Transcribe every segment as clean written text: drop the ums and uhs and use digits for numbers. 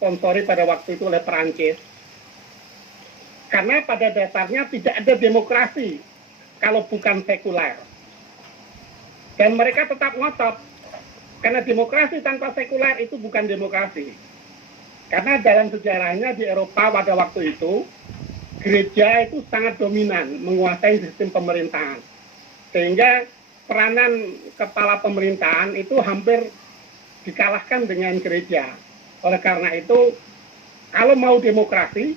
disponsori pada waktu itu oleh Perancis. Karena pada dasarnya tidak ada demokrasi kalau bukan sekuler. Dan mereka tetap ngotot, karena demokrasi tanpa sekuler itu bukan demokrasi. Karena dalam sejarahnya di Eropa pada waktu itu, gereja itu sangat dominan menguasai sistem pemerintahan. Sehingga peranan kepala pemerintahan itu hampir dikalahkan dengan gereja. Oleh karena itu, kalau mau demokrasi,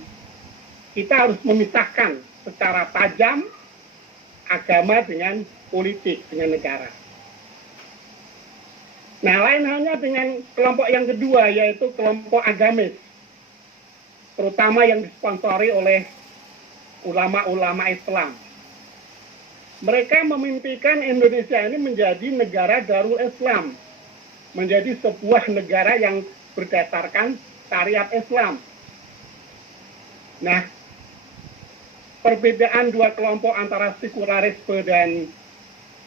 kita harus memisahkan secara tajam agama dengan politik, dengan negara. Nah, lain halnya dengan kelompok yang kedua, yaitu kelompok agamis, terutama yang disponsori oleh ulama-ulama Islam. Mereka memimpikan Indonesia ini menjadi negara Darul Islam, menjadi sebuah negara yang berdasarkan syariat Islam. Nah, perbedaan dua kelompok antara sekularisme dan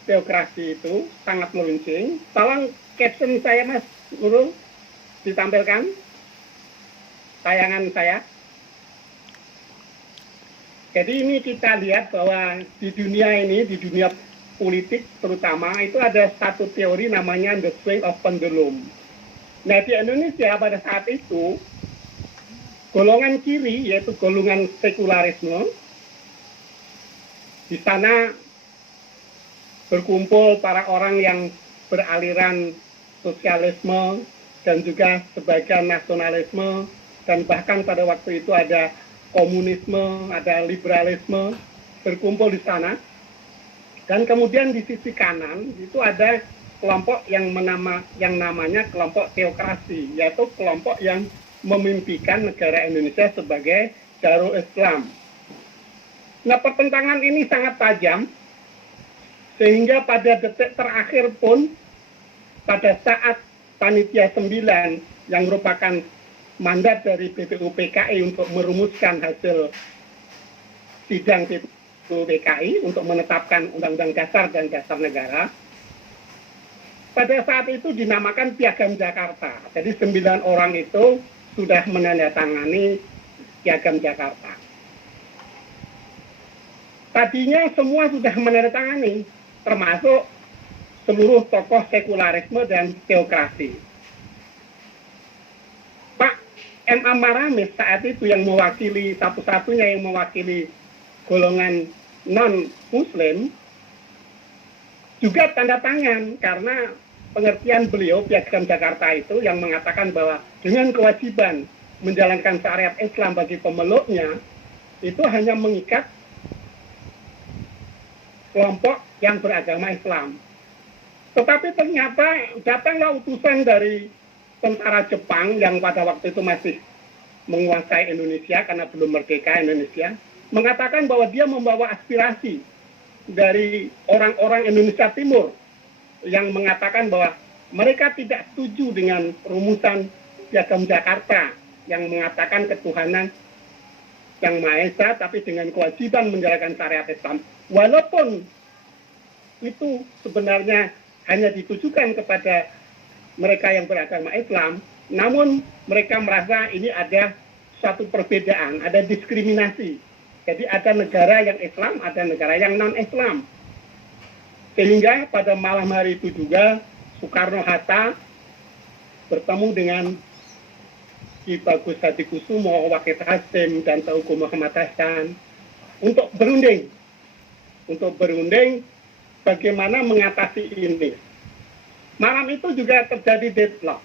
teokrasi itu sangat meruncing. Tolong caption saya, Mas Nurul, ditampilkan tayangan saya. Jadi ini kita lihat bahwa di dunia ini, di dunia politik terutama, itu ada satu teori namanya the swing of pendulum. Nah, di Indonesia pada saat itu, golongan kiri, yaitu golongan sekularisme, di sana berkumpul para orang yang beraliran sosialisme dan juga sebagian nasionalisme, dan bahkan pada waktu itu ada komunisme, ada liberalisme berkumpul di sana. Dan kemudian di sisi kanan itu ada kelompok yang namanya kelompok teokrasi, yaitu kelompok yang memimpikan negara Indonesia sebagai Darul Islam. Nah, pertentangan ini sangat tajam, sehingga pada detik terakhir pun, pada saat Panitia 9 yang merupakan mandat dari BPUPKI untuk merumuskan hasil sidang BPUPKI untuk menetapkan Undang-Undang Dasar dan Dasar Negara, pada saat itu dinamakan Piagam Jakarta. Jadi 9 orang itu sudah menandatangani Piagam Jakarta. Tadinya semua sudah menandatangani, termasuk seluruh tokoh sekularisme dan teokrasi. Pak M.A. Maramis saat itu yang mewakili, satu-satunya yang mewakili golongan non-Muslim, juga tanda tangan, karena pengertian beliau Piagam Jakarta itu yang mengatakan bahwa dengan kewajiban menjalankan syariat Islam bagi pemeluknya, itu hanya mengikat kelompok yang beragama Islam. Tetapi ternyata datanglah utusan dari tentara Jepang yang pada waktu itu masih menguasai Indonesia karena belum merdeka Indonesia, mengatakan bahwa dia membawa aspirasi dari orang-orang Indonesia Timur yang mengatakan bahwa mereka tidak setuju dengan rumusan Piagam Jakarta yang mengatakan ketuhanan yang Maha Esa, tapi dengan kewajiban menjalankan syariat Islam. Walaupun itu sebenarnya hanya ditujukan kepada mereka yang beragama Islam, namun mereka merasa ini ada suatu perbedaan, ada diskriminasi. Jadi ada negara yang Islam, ada negara yang non-Islam. Sehingga pada malam hari itu juga Soekarno-Hatta bertemu dengan Ki Bagus Hadikusumo, Wahid Hasim, dan Teuku Muhammad Hasan untuk berunding bagaimana mengatasi ini. Malam itu juga terjadi deadlock.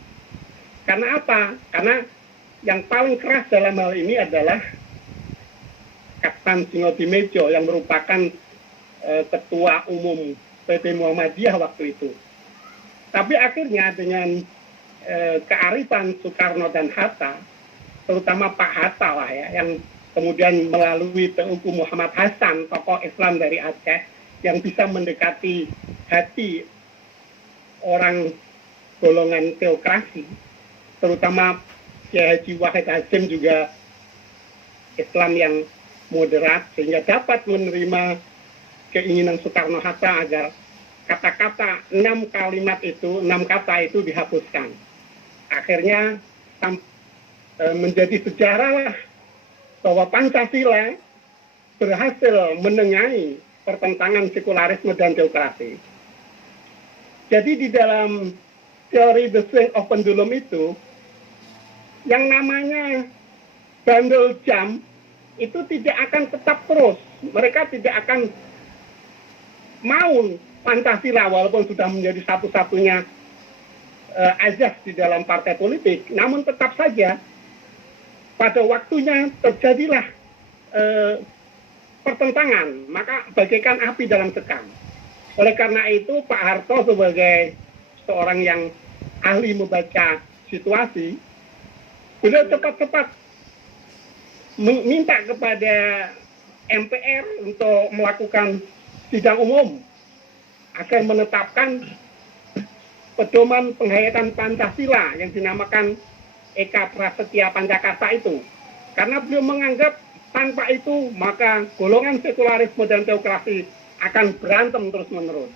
Karena apa? Karena yang paling keras dalam hal ini adalah Kapten Singodimedjo yang merupakan ketua umum PP Muhammadiyah waktu itu. Tapi akhirnya dengan kearifan Soekarno dan Hatta, terutama Pak Hatta lah ya, yang kemudian melalui Teuku Muhammad Hasan, tokoh Islam dari Aceh, yang bisa mendekati hati orang golongan teokrasi, terutama Kiai Haji Wahid Hasim juga Islam yang moderat, sehingga dapat menerima keinginan Soekarno-Hatta agar kata-kata 6 kata itu dihapuskan. Akhirnya menjadi sejarah lah bahwa Pancasila berhasil menengahi pertentangan sekularisme dan teokrasi. Jadi di dalam teori The Swing of Pendulum itu, yang namanya bandel jam itu tidak akan tetap terus. Mereka tidak akan mau Pancasila walaupun sudah menjadi satu-satunya azas di dalam partai politik, namun tetap saja pada waktunya terjadilah pertentangan, maka bagaikan api dalam sekam. Oleh karena itu Pak Harto sebagai seorang yang ahli membaca situasi, beliau cepat-cepat meminta kepada MPR untuk melakukan sidang umum agar menetapkan pedoman penghayatan Pancasila yang dinamakan Eka Prasetya Pancakarsa itu. Karena beliau menganggap tanpa itu maka golongan sekularisme dan teokrasi akan berantem terus-menerus.